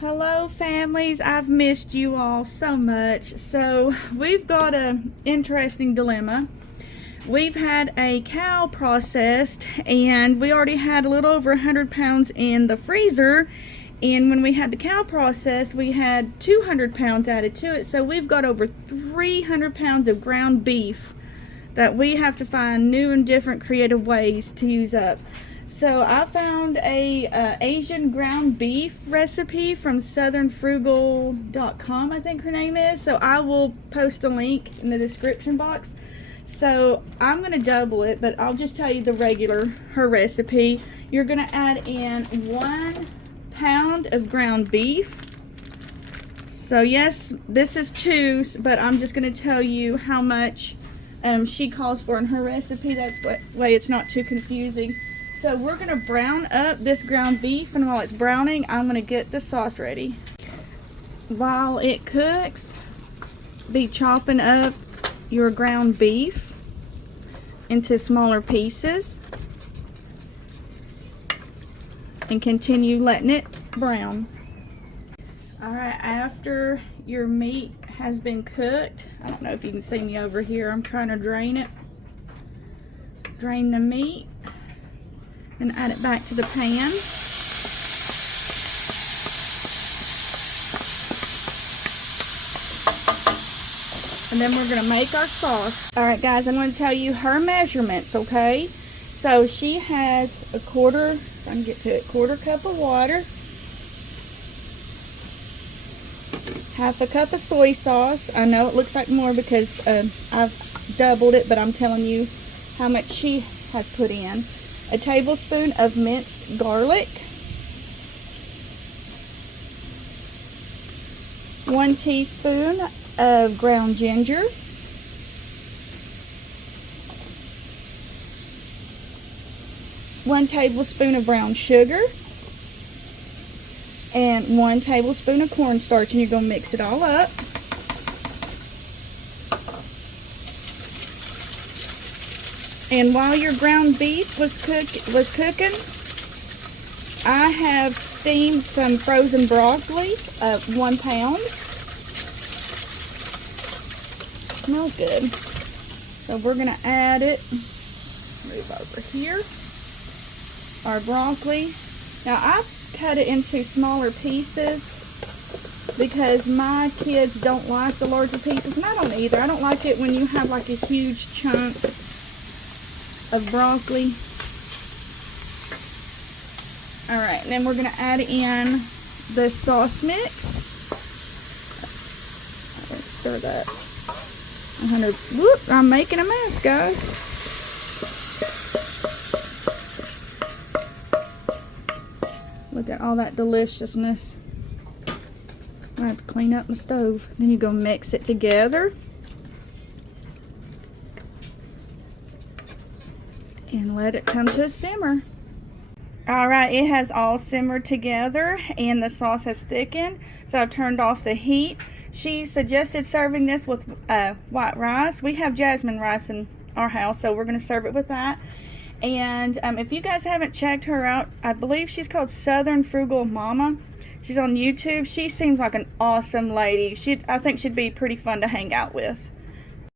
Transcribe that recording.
Hello families, I've missed you all so much. So we've got an interesting dilemma. We've had a cow processed and we already had a little over 100 pounds in the freezer, and when we had the cow processed we had 200 pounds added to it, so we've got over 300 pounds of ground beef that we have to find new and different creative ways to use up. So I found a Asian ground beef recipe from southernfrugal.com, I think her name is. So I will post a link in the description box. So I'm going to double it, but I'll just tell you her recipe. You're going to add in 1 pound of ground beef. So yes, this is 2, but I'm just going to tell you how much she calls for in her recipe. That's way it's not too confusing. So we're going to brown up this ground beef, and while it's browning, I'm going to get the sauce ready. While it cooks, be chopping up your ground beef into smaller pieces and continue letting it brown. Alright, after your meat has been cooked, I don't know if you can see me over here, I'm trying to drain it. Drain the meat and add it back to the pan. And then we're going to make our sauce. Alright guys, I'm going to tell you her measurements, okay? So she has a quarter, if I can get to it, quarter cup of water, half a cup of soy sauce. I know it looks like more because I've doubled it, but I'm telling you how much she has put in. A tablespoon of minced garlic, 1 teaspoon of ground ginger, 1 tablespoon of brown sugar, and 1 tablespoon of cornstarch, and you're going to mix it all up. And while your ground beef was cooking, I have steamed some frozen broccoli, 1 pound. Smells good. So we're going to add it, move over here, our broccoli. Now I cut it into smaller pieces because my kids don't like the larger pieces, and I don't either. I don't like it when you have like a huge chunk of broccoli. Alright, and then we're going to add in the sauce mix. Let's stir that. Whoop, I'm making a mess, guys. Look at all that deliciousness. I have to clean up my stove. Then you go mix it together. And let it come to a simmer. Alright, it has all simmered together and the sauce has thickened, so I've turned off the heat. She suggested serving this with white rice. We have jasmine rice in our house, so we're going to serve it with that. And if you guys haven't checked her out, I believe she's called Southern Frugal Mama. She's on YouTube. She seems like an awesome lady. I think she'd be pretty fun to hang out with.